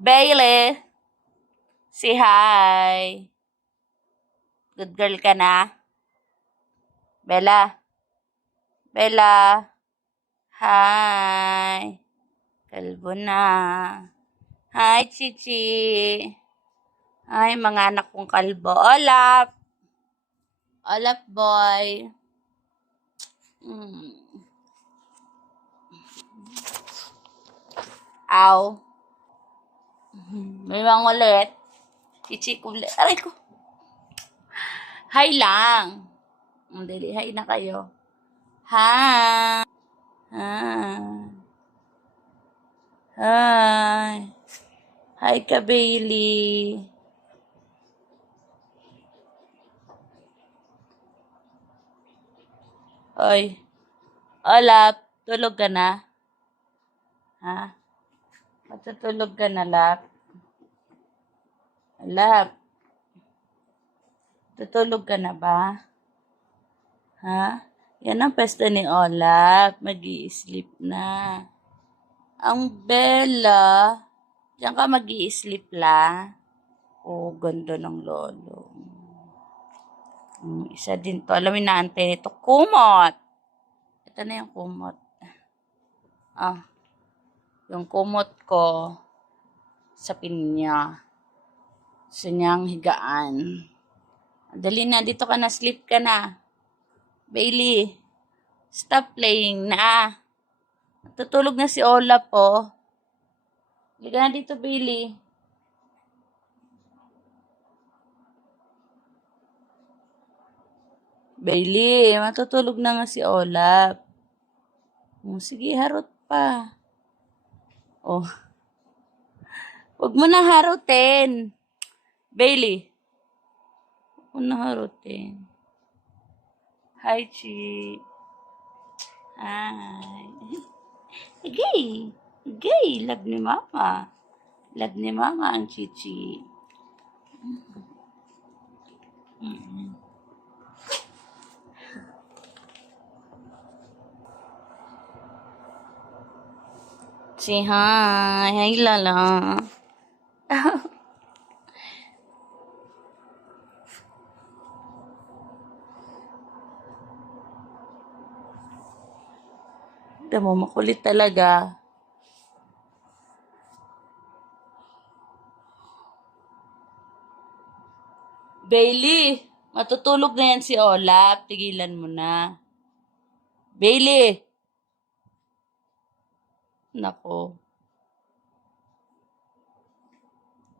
Bailey, say hi. Good girl ka na? Bella? Bella? Hi. Kalbo na. Hi, Chichi. Hi, mga anak kong kalbo. Olap. Olap, boy. Aw. May mga ulit. Chichi ulit. Aray ko. Hi lang. Dali, hi na kayo. Hi. Hi. Hi. Hi ka, Bailey. Oy. Olap, tulog ka na? Ha? Matutulog ka na, Lap? Lap, tutulog ka na ba? Ha? Yan ang pwesto ni Olap. Mag-i-sleep na. Ang Bella, diyan ka mag-i-sleep la. Oh, ganda ng lolo. Isa din to. Alam mo na antay nito. Kumot. Ito na yung kumot. Yung kumot ko sa pinya. Sa niyang higaan. Dali na, dito ka na. Sleep ka na. Bailey, stop playing na. Natutulog na si Olap po. Liga na dito, Bailey. Bailey, matutulog na nga si Olap. Sige, harot pa. Oh. Huwag mo na harutin. Bailey. Huwag mo na harutin. Hi, Chi. Hi. Gay. Gay. Love ni Mama. Love ni Mama ang Chichi. Say hi. Hi, Lala. Mo, makulit talaga. Bailey, matutulog na yan si Olap. Tigilan mo na. Bailey. Nako.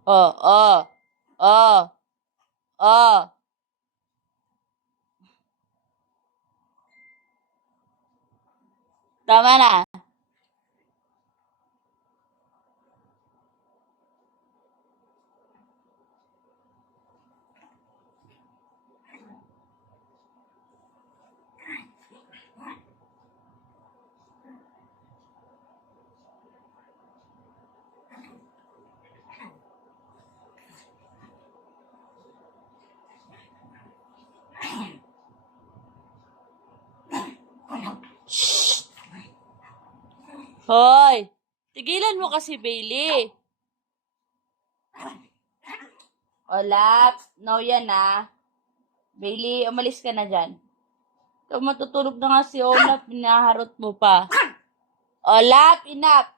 Oh. Tama na. Hoy! Tigilan mo kasi, Bailey. Olap, no yan na. Bailey, umalis ka na dyan. Ito, matutulog na nga si Olap, pinaharot mo pa. Olap, enough.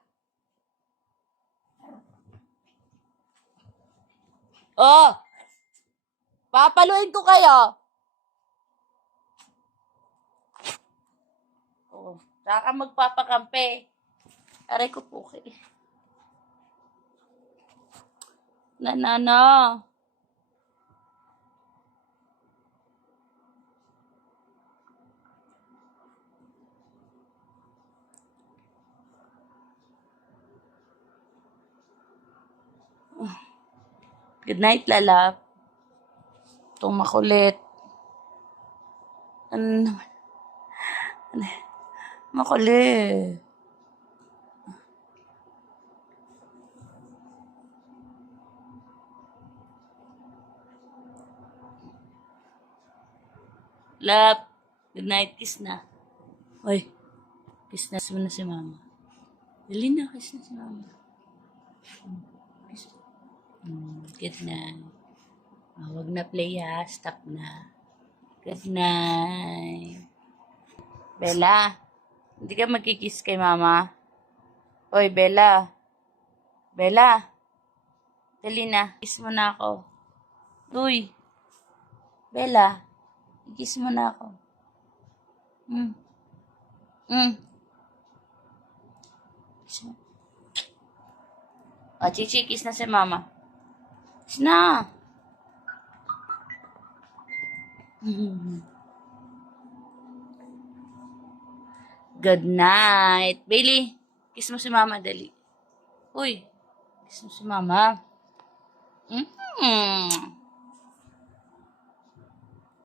Oh! Papaluin ko kayo. Oh, saka magpapakampe. Aray ko po kay. Nanana. Good night, Lalap. Itong makulit. Ano naman? Makulit. Lap, good night, kiss na. Oy, kiss na mo na si Mama. Dali na, kiss na si Mama. Good night. Wag na play ha. Stop na. Good night. Bella, hindi ka magkikiss kay mama? Oy, Bella. Bella. Dali na. Kiss mo na ako. Uy. Bella. Kiss mo na ako. Mm. Mm. Kiss mo. O, Chichi, kiss na si mama. Kiss na. Good night. Bailey, kiss mo si mama, dali. Uy, kiss mo si mama. Mm.